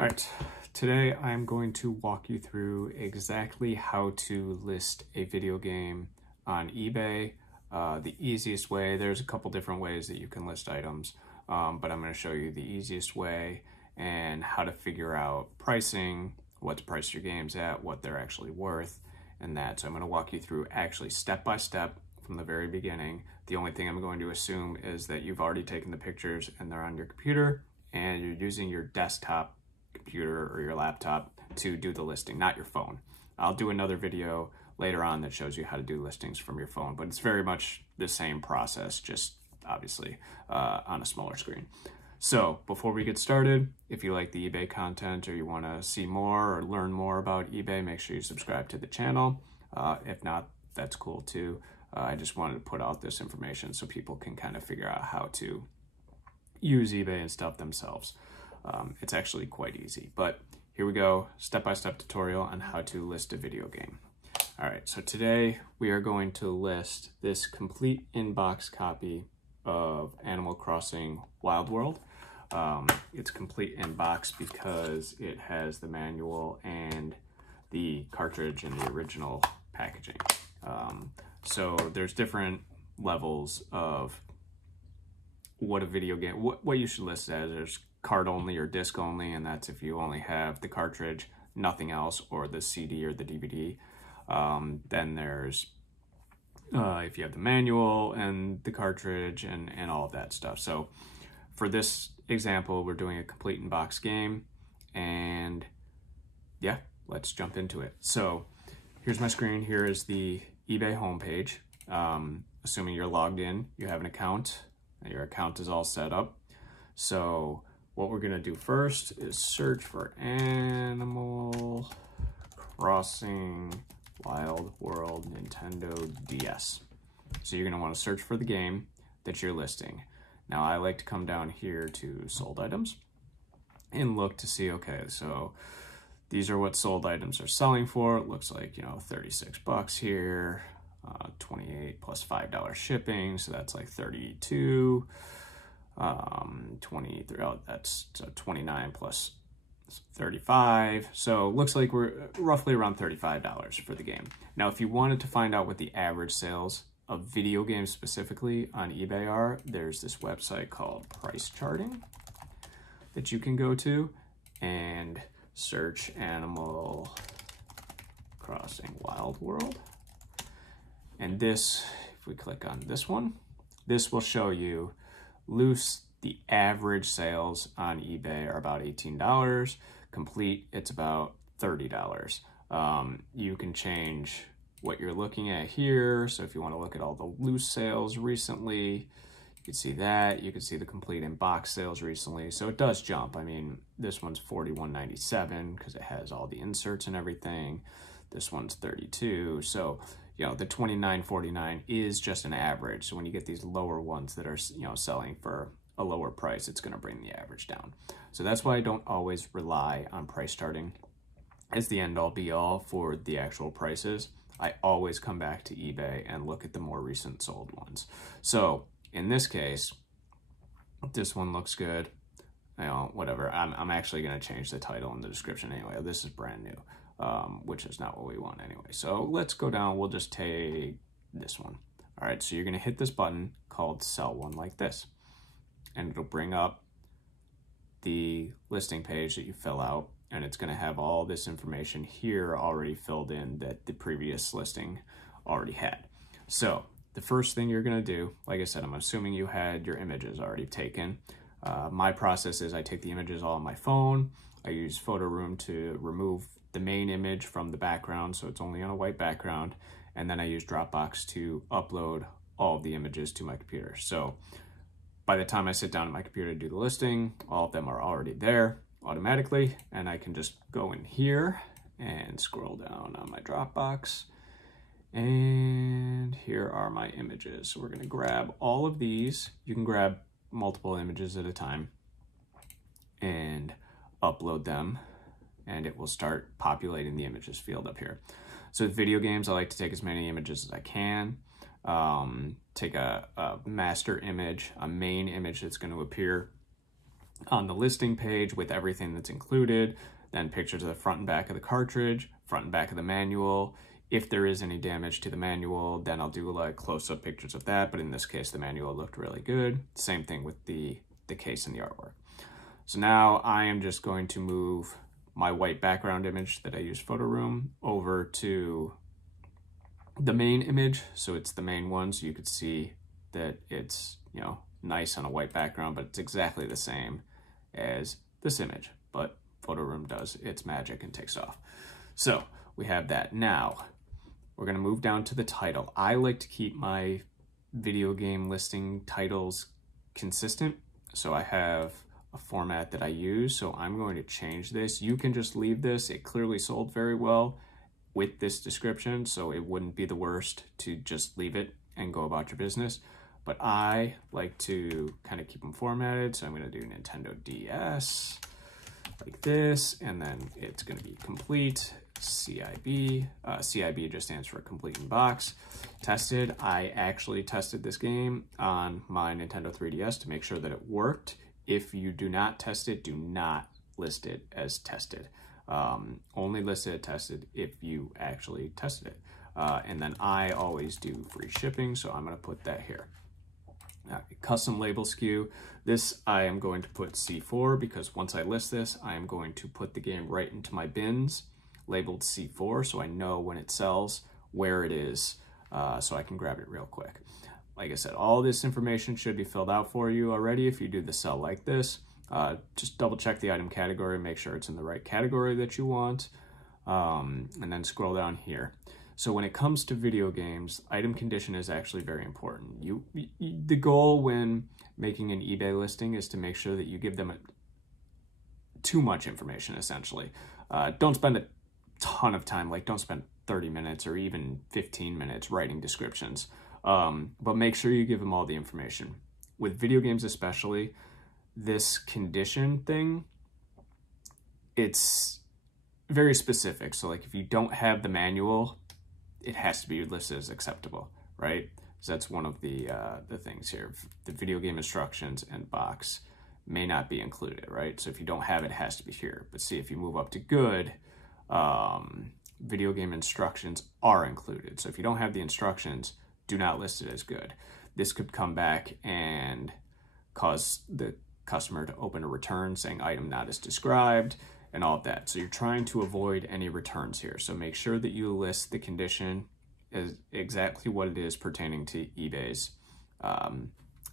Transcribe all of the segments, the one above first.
All right, today I'm going to walk you through exactly how to list a video game on eBay. The easiest way, there's a couple different ways that you can list items, but I'm going to show you the easiest way and how to figure out pricing, what to price your games at, what they're actually worth, and that. So I'm going to walk you through actually step by step from the very beginning. The only thing I'm going to assume is that you've already taken the pictures and they're on your computer and you're using your desktop computer or your laptop to do the listing, not your phone. I'll do another video later on that shows you how to do listings from your phone, but it's very much the same process, just obviously on a smaller screen. So before we get started, if you like the eBay content or you want to see more or learn more about eBay, make sure you subscribe to the channel. If not, that's cool too. I just wanted to put out this information so people can kind of figure out how to use eBay and stuff themselves. It's actually quite easy, but here we go, step-by-step tutorial on how to list a video game. All right, so today we are going to list this complete in-box copy of Animal Crossing Wild World. It's complete in-box because it has the manual and the cartridge in the original packaging. So there's different levels of what a video game, what you should list as. There's card only or disc only, and that's if you only have the cartridge, nothing else, or the CD or the DVD. Then there's if you have the manual and the cartridge and all of that stuff. So for this example, we're doing a complete in-box game, and yeah, let's jump into it. So here's my screen. Here is the eBay homepage. Assuming you're logged in, you have an account, and your account is all set up. So what we're gonna do first is search for Animal Crossing Wild World Nintendo DS. So you're gonna wanna search for the game that you're listing. Now I like to come down here to sold items and look to see, okay, so these are what sold items are selling for. It looks like, 36 bucks here, 28 plus $5 shipping, so that's like 32. 23, oh, that's 29 plus 35. So looks like we're roughly around $35 for the game. Now, if you wanted to find out what the average sales of video games specifically on eBay are, there's this website called Price Charting that you can go to and search Animal Crossing Wild World. And this, if we click on this one, this will show you the average sales on eBay are about $18. Complete, it's about $30. You can change what you're looking at here. So if you want to look at all the loose sales recently, you can see that. You can see the complete in-box sales recently. So it does jump. I mean, this one's $41.97 because it has all the inserts and everything. This one's $32. So the $29.49 is just an average. So when you get these lower ones that are, selling for a lower price, it's going to bring the average down. So that's why I don't always rely on price charting as the end all be all for the actual prices. I always come back to eBay and look at the more recent sold ones. So in this case, this one looks good. Whatever. I'm actually going to change the title and the description anyway. This is brand new. Which is not what we want anyway. So let's go down, we'll just take this one. All right, so you're gonna hit this button called Sell One like this, and it'll bring up the listing page that you fill out, and it's gonna have all this information here already filled in that the previous listing already had. So the first thing you're gonna do, like I said, I'm assuming you had your images already taken. My process is I take the images all on my phone. I use Photo Room to remove the main image from the background, so it's only on a white background, and then I use Dropbox to upload all of the images to my computer. So by the time I sit down at my computer to do the listing, all of them are already there automatically, and I can just go in here and scroll down on my Dropbox, and here are my images. So we're gonna grab all of these. You can grab multiple images at a time and upload them, and it will start populating the images field up here. So with video games, I like to take as many images as I can. Take a master image, a main image that's going to appear on the listing page with everything that's included, then pictures of the front and back of the cartridge, front and back of the manual. If there is any damage to the manual, then I'll do like close-up pictures of that, but in this case, the manual looked really good. Same thing with the case and the artwork. So now I am just going to move my white background image that I use Photo Room over to the main image. So it's the main one, so you could see that it's, you know, nice on a white background, but it's exactly the same as this image, but Photo Room does its magic and takes off. So we have that. Now we're going to move down to the title. I like to keep my video game listing titles consistent, so I have a format that I use. So I'm going to change this. You can just leave this. It clearly sold very well with this description, so it wouldn't be the worst to just leave it and go about your business. But I like to kind of keep them formatted, so I'm going to do Nintendo DS like this, and then it's going to be complete CIB. CIB just stands for complete in box. Tested. I actually tested this game on my Nintendo 3DS to make sure that it worked. If you do not test it, do not list it as tested. Only list it as tested if you actually tested it. And then I always do free shipping, so I'm going to put that here. Custom label SKU. This I am going to put C4 because once I list this, I am going to put the game right into my bins labeled C4, so I know when it sells where it is, so I can grab it real quick. Like I said, all this information should be filled out for you already if you do the sell like this. Just double check the item category, make sure it's in the right category that you want, and then scroll down here. So when it comes to video games, item condition is actually very important. The goal when making an eBay listing is to make sure that you give them too much information, essentially. Don't spend a ton of time, like don't spend 30 minutes or even 15 minutes writing descriptions, but make sure you give them all the information. With video games especially, this condition thing, it's very specific. So like if you don't have the manual, it has to be listed as acceptable, right? So that's one of the things here. The video game instructions and box may not be included, right? So if you don't have it, it has to be here. But see, if you move up to good, video game instructions are included. So if you don't have the instructions, do not list it as good. This could come back and cause the customer to open a return saying item not as described and all of that. So you're trying to avoid any returns here. So make sure that you list the condition as exactly what it is pertaining to eBay's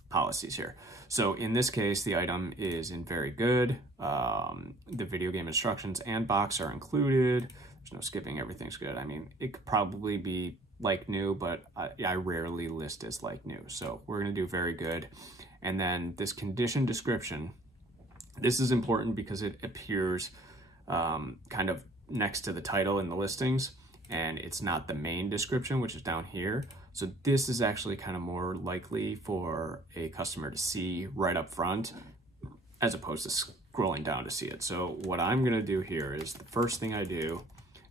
policies here. So in this case, the item is in very good. The video game instructions and box are included. There's no skipping, everything's good. I mean, it could probably be like new, but I rarely list as like new. So we're gonna do very good. And then this condition description, this is important because it appears kind of next to the title in the listings, and it's not the main description, which is down here. So this is actually kind of more likely for a customer to see right up front as opposed to scrolling down to see it. So what I'm gonna do here is the first thing I do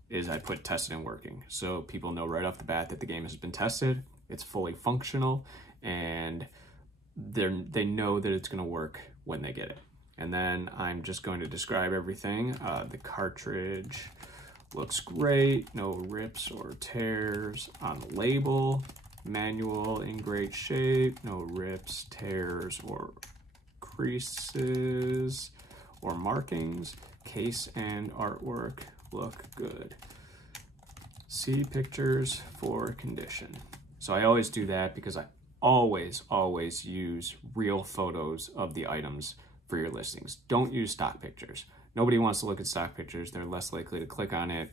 is I put tested and working. So people know right off the bat that the game has been tested, it's fully functional, and they know that it's gonna work when they get it. And then I'm just going to describe everything. The cartridge looks great, no rips or tears on the label. Manual in great shape, no rips, tears, or creases or markings. Case and artwork look good. See pictures for condition. So I always do that because I always use real photos of the items for your listings. Don't use stock pictures. Nobody wants to look at stock pictures. They're less likely to click on it.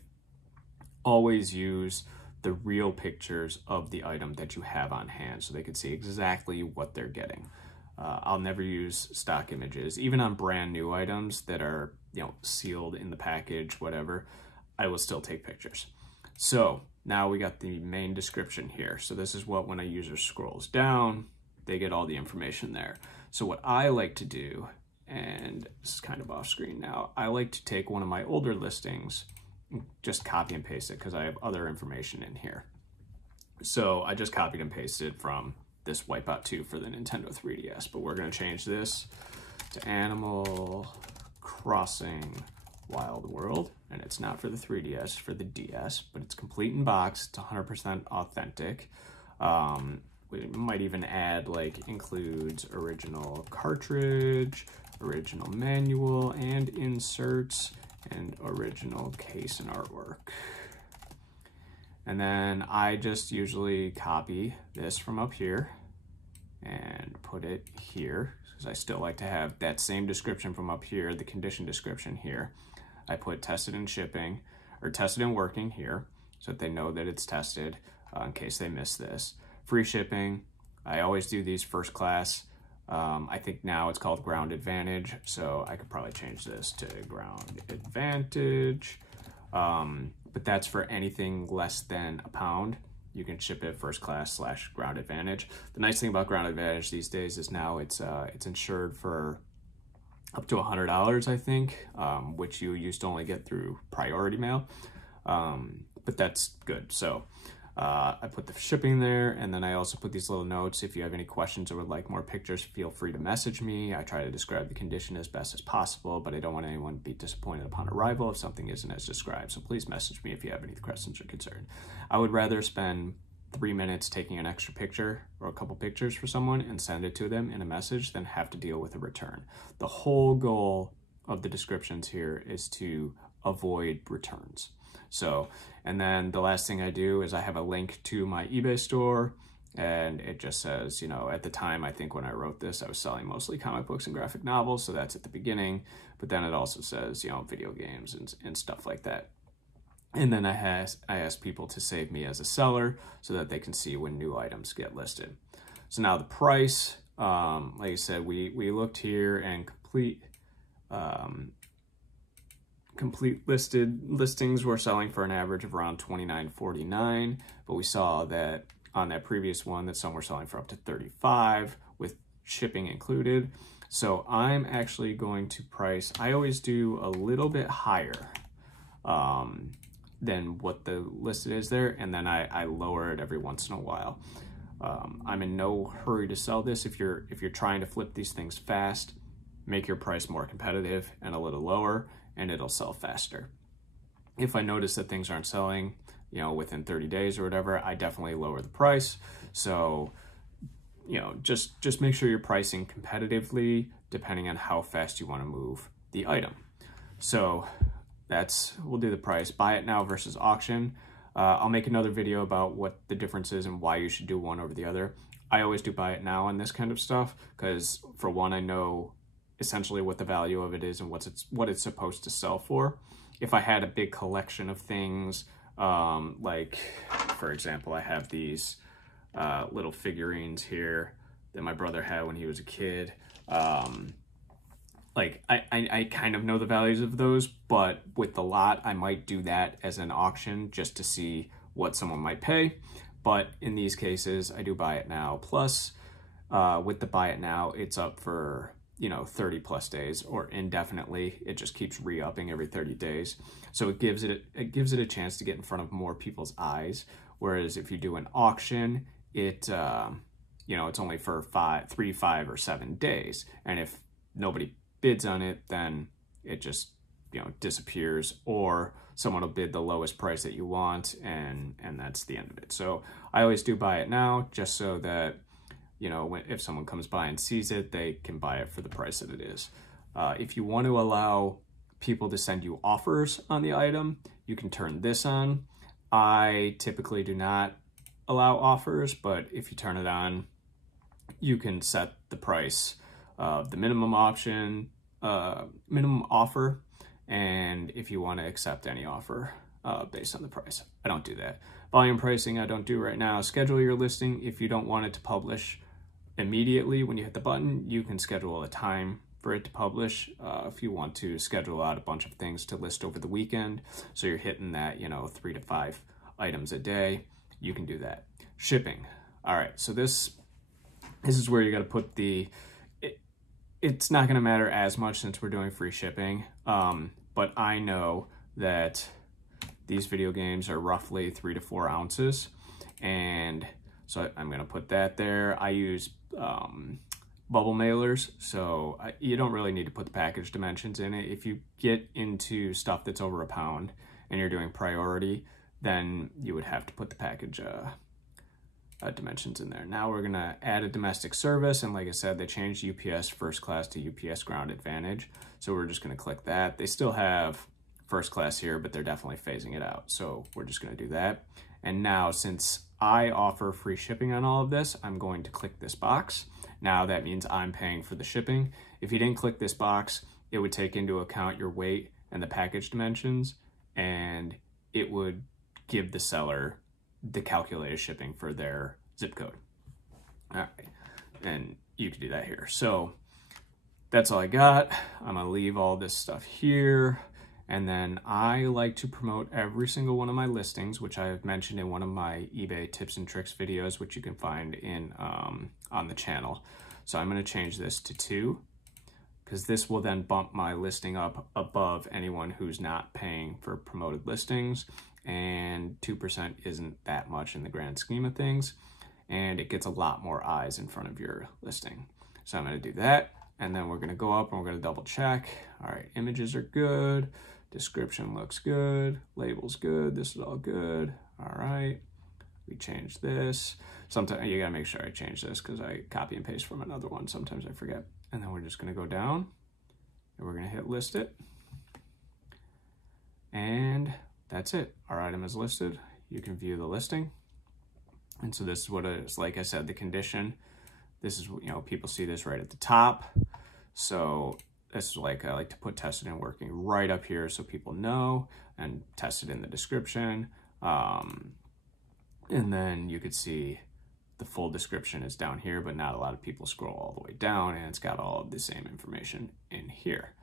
Always use the real pictures of the item that you have on hand so they can see exactly what they're getting. I'll never use stock images. Even on brand new items that are, you know, sealed in the package, whatever, I will still take pictures. So now we got the main description here. So this is what when a user scrolls down, they get all the information there. So what I like to do, and this is kind of off screen now, I like to take one of my older listings, just copy and paste it because I have other information in here. So I just copied and pasted from this Wipeout 2 for the Nintendo 3DS, but we're going to change this It's Animal Crossing Wild World, and it's not for the 3DS, for the DS, but it's complete in box. It's 100% authentic. We might even add, like, includes original cartridge, original manual and inserts, and original case and artwork. And then I just usually copy this from up here and put it here, because I still like to have that same description from up here, the condition description here. I put tested and shipping, or tested and working here, so that they know that it's tested in case they miss this. Free shipping, I always do these first class. I think now it's called Ground Advantage, so I could probably change this to Ground Advantage. But that's for anything less than £1. You can ship it first class / Ground Advantage. The nice thing about Ground Advantage these days is now it's insured for up to $100, I think, which you used to only get through priority mail. But that's good. So I put the shipping there, and then I also put these little notes. If you have any questions or would like more pictures, feel free to message me. I try to describe the condition as best as possible, but I don't want anyone to be disappointed upon arrival if something isn't as described. So please message me if you have any questions or concerns. I would rather spend 3 minutes taking an extra picture or a couple pictures for someone and send it to them in a message than have to deal with a return. The whole goal of the descriptions here is to avoid returns. So, and then the last thing I do is I have a link to my eBay store, and it just says, you know, at the time, I think when I wrote this, I was selling mostly comic books and graphic novels, so that's at the beginning, but then it also says, you know, video games and stuff like that. And then I ask people to save me as a seller so that they can see when new items get listed. So now the price, like I said, we looked here, and complete listings were selling for an average of around $29.49, but we saw that on that previous one that some were selling for up to $35 with shipping included. So I'm actually going to price, I always do a little bit higher than what the listed is there, and then I lower it every once in a while. I'm in no hurry to sell this. If you're trying to flip these things fast, make your price more competitive and a little lower, and it'll sell faster. If I notice that things aren't selling, you know, within 30 days or whatever, I definitely lower the price. So, you know, just make sure you're pricing competitively depending on how fast you want to move the item. So we'll do the price. Buy it now versus auction. I'll make another video about what the difference is and why you should do one over the other. I always do buy it now on this kind of stuff, because for one, I know essentially what the value of it is and what it's supposed to sell for. If I had a big collection of things, like for example, I have these little figurines here that my brother had when he was a kid. Like I kind of know the values of those, but with the lot, I might do that as an auction just to see what someone might pay. But in these cases, I do buy it now. Plus, with the buy it now, it's up for, you know, 30 plus days or indefinitely. It just keeps re-upping every 30 days. So it gives it a chance to get in front of more people's eyes. Whereas if you do an auction, it, you know, it's only for 3, 5, or 7 days. And if nobody bids on it, then it just, you know, disappears, or someone will bid the lowest price that you want, and that's the end of it. So I always do buy it now, just so that, you know, if someone comes by and sees it, they can buy it for the price that it is. If you want to allow people to send you offers on the item, you can turn this on. I typically do not allow offers, but if you turn it on, you can set the price of the minimum offer, and if you want to accept any offer based on the price. I don't do that. Volume pricing I don't do right now. Schedule your listing. If you don't want it to publish immediately when you hit the button, you can schedule a time for it to publish. If you want to schedule out a bunch of things to list over the weekend, so you're hitting that, you know, 3 to 5 items a day, you can do that. Shipping. All right, so this is where you got to put the, it's not going to matter as much since we're doing free shipping, but I know that these video games are roughly 3 to 4 ounces, and so I'm going to put that there. I use bubble mailers, so you don't really need to put the package dimensions in it. If you get into stuff that's over £1 and you're doing priority, then you would have to put the package dimensions in there. Now we're gonna add a domestic service, and like I said, they changed UPS first class to UPS ground advantage, so we're just gonna click that. They still have first class here, but they're definitely phasing it out, so we're just gonna do that. And now, since I offer free shipping on all of this, I'm going to click this box. Now that means I'm paying for the shipping. If you didn't click this box, it would take into account your weight and the package dimensions, and it would give the seller the calculated shipping for their zip code. All right, and you can do that here. So that's all I got. I'm gonna leave all this stuff here. And then I like to promote every single one of my listings, which I've mentioned in one of my eBay tips and tricks videos, which you can find in on the channel. So I'm going to change this to 2, because this will then bump my listing up above anyone who's not paying for promoted listings. And 2% isn't that much in the grand scheme of things. And it gets a lot more eyes in front of your listing. So I'm going to do that. And then we're going to go up and we're going to double check. All right, images are good. Description looks good. Label's good. This is all good. All right. We change this. Sometimes you got to make sure I change this because I copy and paste from another one. Sometimes I forget. And then we're just going to go down and we're going to hit list it. And that's it. Our item is listed. You can view the listing. And so this is what it is. Like I said, the condition. This is, you know, people see this right at the top. So this is like, I like to put tested and working right up here so people know, and tested in the description. And then you could see the full description is down here, but not a lot of people scroll all the way down, and it's got all of the same information in here.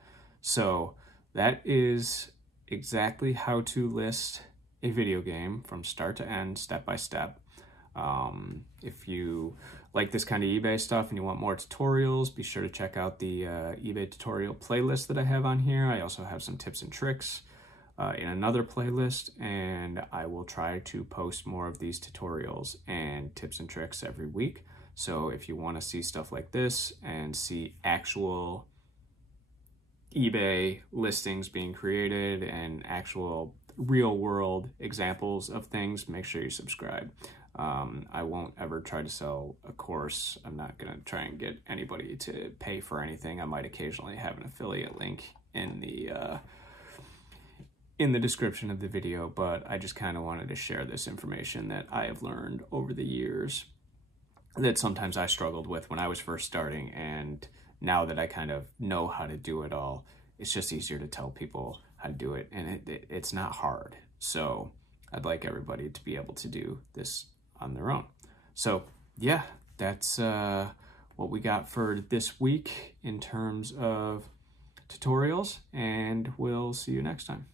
So that is exactly how to list a video game from start to end, step by step. If you like this kind of eBay stuff and you want more tutorials, be sure to check out the eBay tutorial playlist that I have on here. I also have some tips and tricks in another playlist, and I will try to post more of these tutorials and tips and tricks every week. So if you want to see stuff like this and see actual eBay listings being created and actual real world examples of things, make sure you subscribe. I won't ever try to sell a course. I'm not going to try and get anybody to pay for anything. I might occasionally have an affiliate link in the description of the video, but I just kind of wanted to share this information that I have learned over the years that sometimes I struggled with when I was first starting, and now that I kind of know how to do it all, it's just easier to tell people how to do it, and it's not hard. So I'd like everybody to be able to do this on their own. So yeah, that's what we got for this week in terms of tutorials, and we'll see you next time.